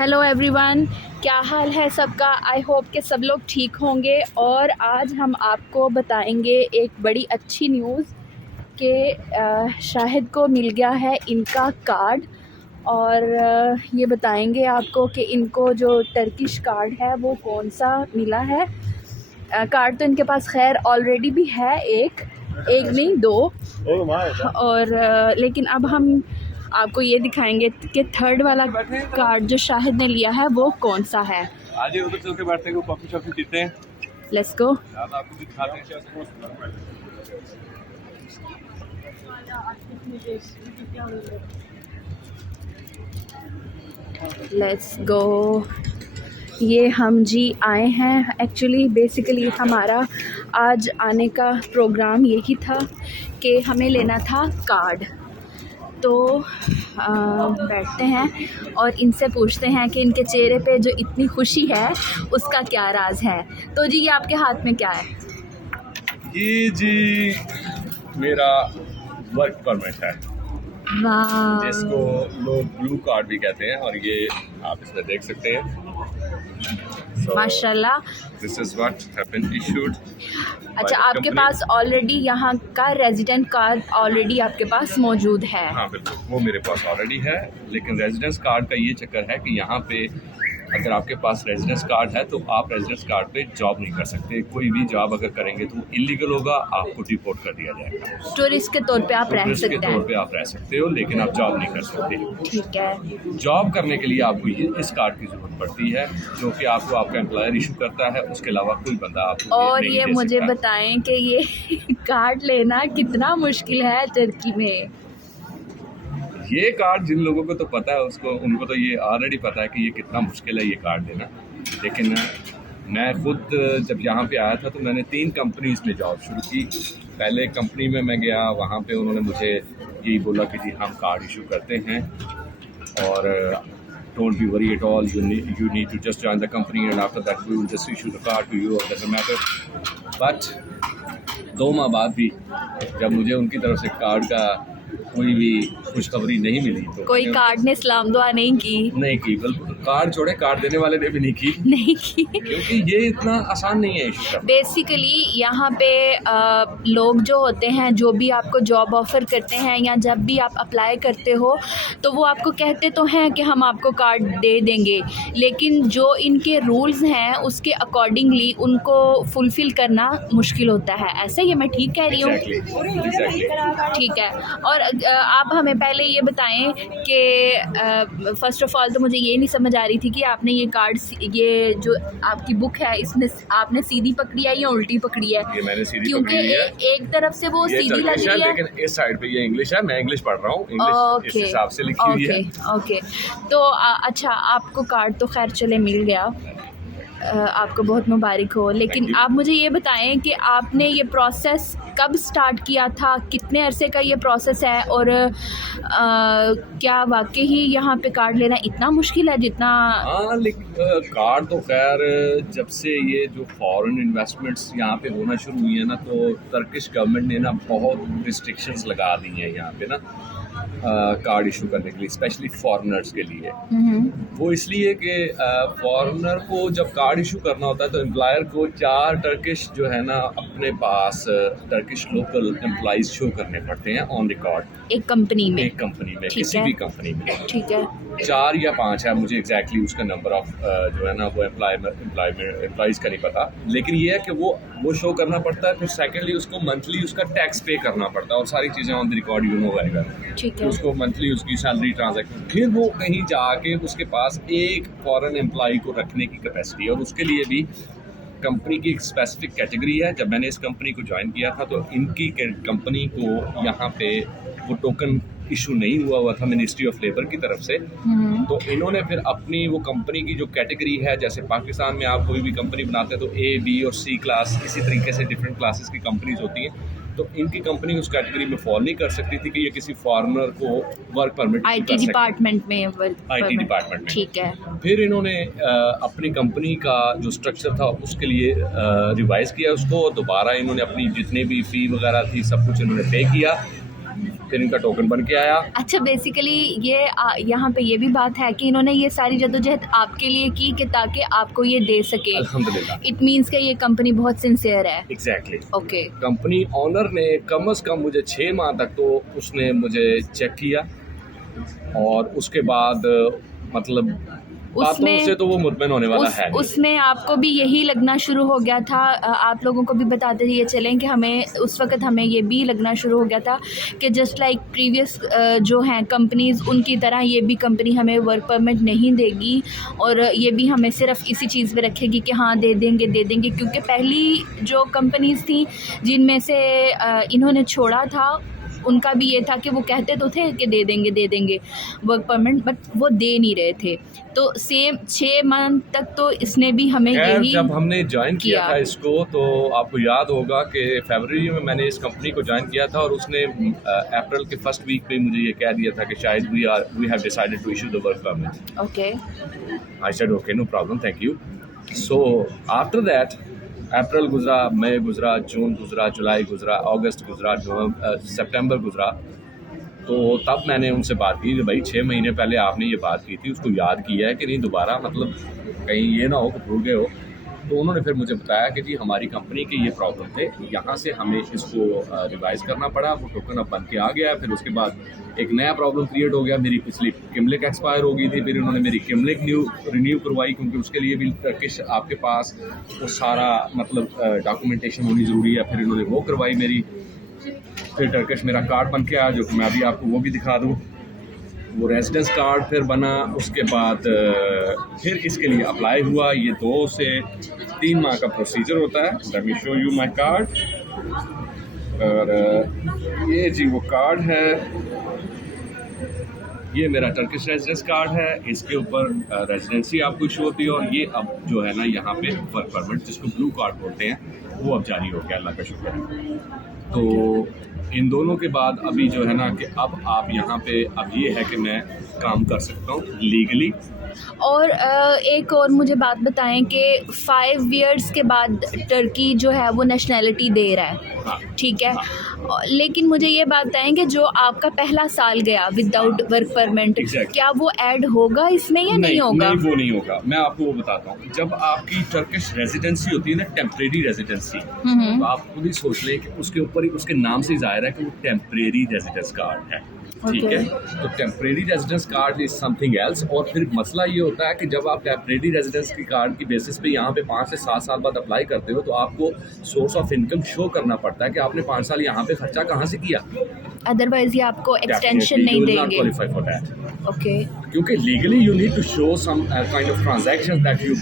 Hello everyone, क्या हाल है सबका। आई होप कि सब लोग ठीक होंगे। और आज हम आपको बताएंगे एक बड़ी अच्छी न्यूज़ कि शाहिद को मिल गया है इनका कार्ड। और ये बताएंगे आपको कि इनको जो टर्किश कार्ड है वो कौन सा मिला है। कार्ड तो इनके पास खैर ऑलरेडी भी है, एक नहीं दो। और लेकिन अब हम आपको ये दिखाएंगे कि थर्ड वाला कार्ड जो शाहिद ने लिया है वो कौन सा है। आज उधर चल के बैठते हैं, कॉफी शॉफी पीते हैं। Let's go. आपको दिखाते हैं। Let's go. ये हम जी आए हैं। एक्चुअली बेसिकली हमारा आज आने का प्रोग्राम यही था कि हमें लेना था कार्ड। तो बैठते हैं और इनसे पूछते हैं कि इनके चेहरे पे जो इतनी खुशी है उसका क्या राज है। तो जी ये आपके हाथ में क्या है? ये जी मेरा वर्क परमिट है, वाह, जिसको लोग ब्लू कार्ड भी कहते हैं, और ये आप इसमें देख सकते हैं। माशाल्लाह। This is what have been issued. अच्छा, आपके पास ऑलरेडी यहाँ का रेजिडेंट कार्ड ऑलरेडी आपके पास मौजूद है? हाँ बिल्कुल, वो मेरे पास ऑलरेडी है। लेकिन रेजिडेंस कार्ड का ये चक्कर है कि यहाँ पे अगर आपके पास रेजिडेंस कार्ड है तो आप रेजिडेंस कार्ड पे जॉब नहीं कर सकते। कोई भी जॉब अगर करेंगे तो इलीगल होगा, आपको डिपोर्ट कर दिया जाएगा। टूरिस्ट के तौर पे आप रह टूरिस्ट सकते के हैं? तौर पे आप रह सकते हो, लेकिन आप जॉब नहीं कर सकते। ठीक है। जॉब करने के लिए आपको इस कार्ड की जरूरत पड़ती है, जो कि आपको आपका एम्प्लॉयर इशू करता है। उसके अलावा कोई बंदा आपको और नहीं ये दे मुझे सकता। बताएं कि ये कार्ड लेना कितना मुश्किल है तुर्की में। ये कार्ड जिन लोगों को तो पता है उनको तो ये ऑलरेडी पता है कि ये कितना मुश्किल है ये कार्ड देना। लेकिन मैं खुद जब यहाँ पे आया था तो मैंने 3 कंपनीज में जॉब शुरू की। पहले कंपनी में मैं गया, वहाँ पे उन्होंने मुझे यही बोला कि जी हम कार्ड इशू करते हैं और don't be worry at all, you need to just join the company and after that we will just issue the card to you, doesn't matter. But 2 माह बाद भी जब मुझे उनकी तरफ से कार्ड का कोई भी खुशखबरी नहीं मिली तो कोई कार्ड ने सलाम दुआ नहीं की? बिल्कुल। कार्ड छोड़े, कार्ड देने वाले ने भी नहीं की, क्योंकि ये इतना आसान नहीं है इशू करना। बेसिकली यहाँ पे लोग जो होते हैं, जो भी आपको जॉब ऑफ़र करते हैं या जब भी आप अप्लाई करते हो तो वो आपको कहते तो हैं कि हम आपको कार्ड दे देंगे, लेकिन जो इनके रूल्स हैं उसके अकॉर्डिंगली उनको फुलफ़िल करना मुश्किल होता है। ऐसे ही मैं ठीक कह रही हूँ? Exactly. ठीक है। और आप हमें पहले ये बताएं कि फ़र्स्ट ऑफ़ ऑल तो मुझे ये नहीं समझ आ रही थी कि आपने ये कार्ड, ये जो आपकी बुक है इसमें आपने सीधी पकड़ी है या उल्टी पकड़ी है? ये मैंने सीधी क्योंकि पकड़ी है। एक तरफ से वो ये सीधी लग टर्किश है, रही है। लेकिन इस साइड पे ये इंग्लिश है। मैं इंग्लिश पढ़ रहा हूँ, इंग्लिश इस हिसाब से लिखी हुई है। ओके। तो अच्छा, आपको कार्ड तो खैर चले मिल गया, आपको बहुत मुबारक हो। लेकिन आप मुझे ये बताएं कि आपने ये प्रोसेस कब स्टार्ट किया था, कितने अरसे का ये प्रोसेस है, और क्या वाकई ही यहाँ पे कार्ड लेना इतना मुश्किल है जितना? हाँ, लेकिन कार्ड तो खैर जब से ये जो फॉरेन इन्वेस्टमेंट्स यहाँ पे होना शुरू हुई है ना, तो टर्किश गवर्नमेंट ने ना बहुत रिस्ट्रिक्शंस लगा दी हैं यहाँ पे ना कार्ड इशू करने के लिए, स्पेशली फॉरेनर्स के लिए। वो इसलिए कि फॉरेनर को जब कार्ड इशू करना होता है तो एम्प्लॉयर को 4 टर्किश जो है ना अपने पास टर्किश लोकल एम्प्लॉइज शो करने पड़ते हैं ऑन रिकॉर्ड एक कंपनी में? किसी भी कंपनी में। ठीक है। 4 या 5 है, मुझे एग्जैक्टली उसका नंबर ऑफ जो है ना वो एम्प्लॉइज़ का नहीं पता। लेकिन ये है कि वो शो करना पड़ता है। फिर सेकेंडली उसको मंथली उसका टैक्स पे करना पड़ता है और सारी चीज़ें ऑन द रिकॉर्ड रहेगा। ठीक है। उसको मंथली उसकी सैलरी ट्रांजैक्शन, फिर वो कहीं जाके उसके पास एक फॉरेन एम्प्लॉय को रखने की कैपेसिटी है, और उसके लिए भी कंपनी की एक स्पेसिफिक कैटेगरी है। जब मैंने इस कंपनी को ज्वाइन किया था तो इनकी कंपनी को यहाँ पे वो टोकन इशू नहीं हुआ था मिनिस्ट्री ऑफ लेबर की तरफ से। तो इन्होंने फिर अपनी वो कंपनी की जो कैटेगरी है, जैसे पाकिस्तान में आप कोई भी कंपनी बनाते हैं तो A, B और C क्लास, इसी तरीके से डिफरेंट क्लासेस की कंपनीज होती हैं। तो इनकी कंपनी उस कैटेगरी में फॉल नहीं कर सकती थी कि ये किसी फॉरेनर को वर्क परमिट IT डिपार्टमेंट में IT डिपार्टमेंट में। ठीक है। फिर इन्होंने अपनी कंपनी का जो स्ट्रक्चर था उसके लिए रिवाइज किया उसको, दोबारा इन्होंने अपनी जितने भी फ़ी वगैरह थी सब कुछ इन्होंने पे किया। फिर इनका टोकन बन के आया। अच्छा, बेसिकली ये यहाँ पे ये भी बात है कि इन्होंने ये सारी जद्दोजहद आपके लिए की कि ताकि आपको ये दे सके। अल्हम्दुलिल्लाह। इट मीन्स कि ये कंपनी बहुत सिंसियर है। एग्जैक्टली। ओके। कंपनी ऑनर ने कम से कम मुझे 6 माह तक तो उसने मुझे चेक किया, और उसके बाद मतलब बातों से तो वो मुतमईन होने वाला है नहीं। उसमें आपको भी यही लगना शुरू हो गया था, आप लोगों को भी बताते ये चलें कि हमें उस वक़्त हमें ये भी लगना शुरू हो गया था कि जस्ट लाइक प्रीवियस जो हैं कंपनीज़, उनकी तरह ये भी कंपनी हमें वर्क परमिट नहीं देगी और ये भी हमें सिर्फ इसी चीज़ पे रखेगी कि हाँ दे देंगे, क्योंकि पहली जो कंपनीज़ थी जिनमें से इन्होंने छोड़ा था, उनका भी ये था कि वो कहते तो थे कि दे देंगे वर्क परमिट, बट वो दे नहीं रहे थे। तो सेम 6 मंथ तक तो इसने भी हमें यही जब हमने ज्वाइन किया था इसको, तो आपको याद होगा कि फरवरी में मैंने इस कंपनी को ज्वाइन किया था, और उसने अप्रैल के फर्स्ट वीक पे मुझे ये कह दिया था कि शायद we have decided to issue the work permit. Okay. I said okay, no problem, thank you. So after that April गुजरा, मई गुजरा, जून गुजरा, जुलाई गुजरा, अगस्त गुजरा, सितंबर गुजरा। तो तब मैंने उनसे बात की कि भाई 6 महीने पहले आपने ये बात की थी, उसको याद किया है कि नहीं दोबारा, मतलब कहीं ये ना हो कि भूल गए हो। तो उन्होंने फिर मुझे बताया कि जी हमारी कंपनी के ये प्रॉब्लम थे, यहाँ से हमें इसको रिवाइज़ करना पड़ा, वो टोकन अब बन के आ गया। फिर उसके बाद एक नया प्रॉब्लम क्रिएट हो गया, मेरी पिछली किमलिक एक्सपायर हो गई थी, फिर उन्होंने मेरी किमलिक रिन्यू करवाई, क्योंकि उसके लिए भी टर्किश आपके पास वो सारा मतलब डॉक्यूमेंटेशन होनी ज़रूरी है। फिर इन्होंने वो करवाई मेरी, फिर टर्किश मेरा कार्ड बन के आया, जो कि मैं अभी आपको वो भी दिखा दूँ। वो रेजिडेंस कार्ड फिर बना, उसके बाद फिर इसके लिए अप्लाई हुआ। ये 2 से 3 माह का प्रोसीजर होता है। Let me show you my card. और ये जी वो कार्ड है, ये मेरा टर्किश रेजिडेंस कार्ड है। इसके ऊपर रेजिडेंसी आपको इशू होती है, और ये अब जो है ना यहाँ पे वर्क परमिट, जिसको ब्लू कार्ड बोलते हैं, वो अब जारी हो गया, अल्लाह का शुक्र है। तो इन दोनों के बाद अभी जो है ना कि अब आप यहाँ पे अब ये है कि मैं काम कर सकता हूँ लीगली। और एक और मुझे बात बताएं कि 5 इयर्स के बाद टर्की जो है वो नेशनैलिटी दे रहा है। हाँ, ठीक है। हाँ। लेकिन मुझे ये बात बताएं कि जो आपका पहला साल गया विदाउट वर्क परमिट, Exactly. क्या वो ऐड होगा इसमें या नहीं होगा? नहीं, वो नहीं होगा। मैं आपको वो बताता हूँ। जब आपकी टर्किश रेजिडेंसी होती है ना, टेम्परेरी रेजिडेंसी, तो आप खुद ही सोच लें कि उसके ऊपर ही उसके नाम से जाहिर है कि वो टेम्परेरी रेजिडेंस कार्ड है। ठीक है, तो temporary residence card is something else. और फिर मसला ये होता है कि जब आप टेम्परेरी रेजिडेंस की कार्ड की बेसिस पे यहाँ पे 5 से 7 साल बाद अप्लाई करते हो, तो आपको सोर्स ऑफ इनकम शो करना पड़ता है कि आपने 5 साल यहाँ पे खर्चा कहाँ से किया। अदरवाइज ये आपको एक्सटेंशन नहीं देंगे। ओके। क्योंकि legally you need to show some kind of transaction that you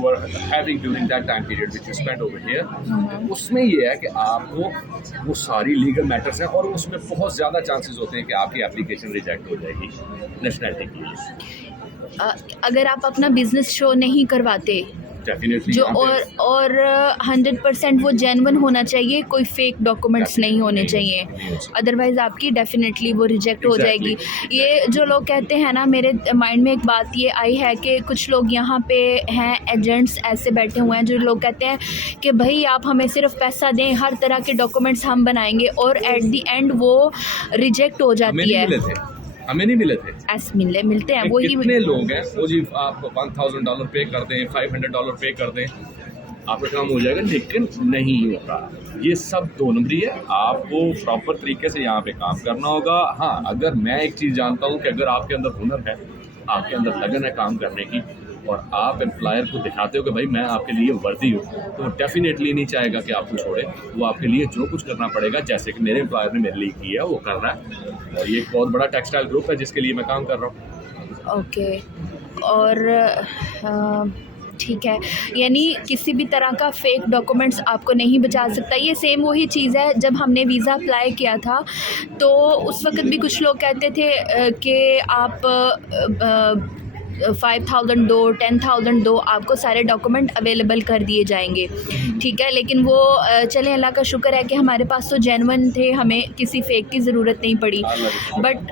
were having during that time period which you spent over here. उसमें ये है कि आपको वो सारी लीगल मैटर्स हैं, और उसमें बहुत ज़्यादा चांसेस होते हैं कि आपकी एप्लीकेशन रिजेक्ट हो जाएगी नेशनैलिटी के लिए। अगर आप अपना बिजनेस शो नहीं करवाते, जो और 100% वो जेन्युइन होना चाहिए, कोई फेक डॉक्यूमेंट्स नहीं होने चाहिए, अदरवाइज़ आपकी डेफिनेटली वो रिजेक्ट हो जाएगी। ये जो लोग कहते हैं ना, मेरे माइंड में एक बात ये आई है कि कुछ लोग यहाँ पे हैं, एजेंट्स ऐसे बैठे हुए हैं जो लोग कहते हैं कि भाई आप हमें सिर्फ पैसा दें, हर तरह के डॉक्यूमेंट्स हम बनाएंगे, और एट दी एंड वो रिजेक्ट हो जाती है। हमें नहीं मिले थे, ऐसे मिलते हैं। वही कितने लोग हैं वो जी आप $1,000 पे कर दें, $500 पे कर दें, आपका काम हो जाएगा, लेकिन नहीं होता। ये सब 2 नंबरी है। आपको प्रॉपर तरीके से यहाँ पे काम करना होगा। हाँ, अगर मैं एक चीज़ जानता हूँ कि अगर आपके अंदर हुनर है, आपके अंदर लगन है काम करने की, और आप एम्प्लॉयर को दिखाते हो कि भाई मैं आपके लिए वर्दी हूँ, तो वो डेफिनेटली नहीं चाहेगा कि आपको छोड़े। वो आपके लिए जो कुछ करना पड़ेगा, जैसे कि मेरे एम्प्लॉयर ने मेरे लिए किया, वो कर रहा है। और ये एक बहुत बड़ा टेक्सटाइल ग्रुप है जिसके लिए मैं काम कर रहा हूँ। ओके। और ठीक है, यानी किसी भी तरह का फ़ेक डॉक्यूमेंट्स आपको नहीं बचा सकता। ये सेम वही चीज़ है, जब हमने वीज़ा अप्लाई किया था तो उस वक्त भी कुछ लोग कहते थे कि आप 5,000 दो, 10,000 दो, आपको सारे डॉक्यूमेंट अवेलेबल कर दिए जाएंगे। ठीक है, लेकिन वो चलें, अल्लाह का शुक्र है कि हमारे पास तो जेन्युइन थे, हमें किसी फ़ेक की ज़रूरत नहीं पड़ी। बट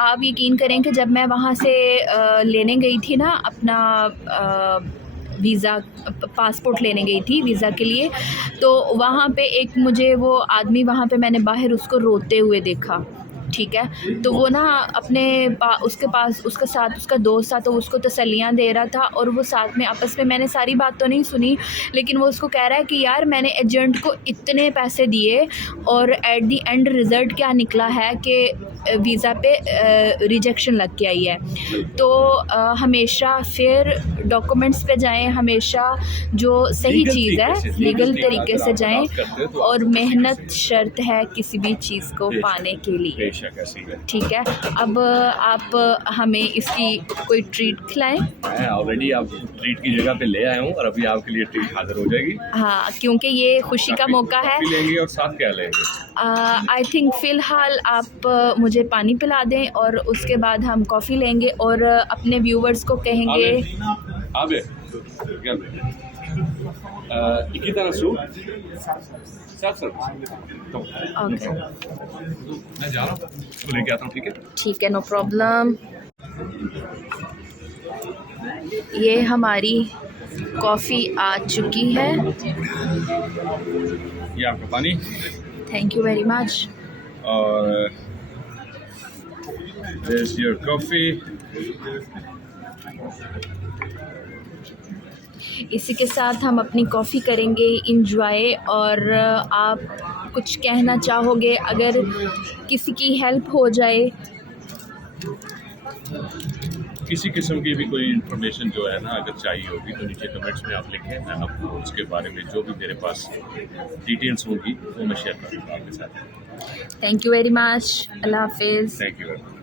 आप यकीन करें कि जब मैं वहाँ से लेने गई थी ना अपना वीज़ा पासपोर्ट लेने गई थी वीज़ा के लिए। तो वहाँ पे एक मुझे वो आदमी वहाँ पे मैंने बाहर उसको रोते हुए देखा, ठीक है। तो वो ना अपने उसके पास उसके साथ उसका दोस्त था, तो उसको तसल्लियाँ दे रहा था और वो साथ में आपस में, मैंने सारी बात तो नहीं सुनी, लेकिन वो उसको कह रहा है कि यार मैंने एजेंट को इतने पैसे दिए और एट दी एंड रिज़ल्ट क्या निकला है कि वीज़ा पे रिजेक्शन लग के आई है। तो हमेशा फिर डॉक्यूमेंट्स पे जाएं, हमेशा जो सही चीज़ है लीगल तरीके से जाएं, और मेहनत शर्त है किसी भी चीज़ को पाने के लिए, ठीक है। अब आप हमें इसकी कोई ट्रीट खिलाएं। मैं ऑलरेडी आप ट्रीट की जगह पे ले आया हूँ और अभी आपके लिए ट्रीट हाजिर हो जाएगी। हाँ, क्योंकि ये खुशी का मौका है। लेंगे और साथ क्या लेंगे? आई थिंक फ़िलहाल आप मुझे पानी पिला दें और उसके बाद हम कॉफ़ी लेंगे और अपने व्यूवर्स को कहेंगे आबे iki tane su साथ तो ओके, मैं जा रहा हूँ, तो लेके आता हूँ, ठीक है? ठीक है, नो प्रॉब्लम। ये हमारी कॉफ़ी आ चुकी है। ये आपका पानी थैंक यू वेरी मच। और this is your coffee। इसी के साथ हम अपनी कॉफ़ी करेंगे इंजॉय। और आप कुछ कहना चाहोगे, अगर किसी की हेल्प हो जाए? किसी किस्म की भी कोई इन्फॉर्मेशन जो है ना अगर चाहिए होगी तो नीचे कमेंट्स में आप लिखें, मैं आपको उसके बारे में जो भी मेरे पास डिटेल्स होंगी वो मैं शेयर करूँगा आपके साथ। Thank you very much. अल्लाह हाफिज़। Thank you.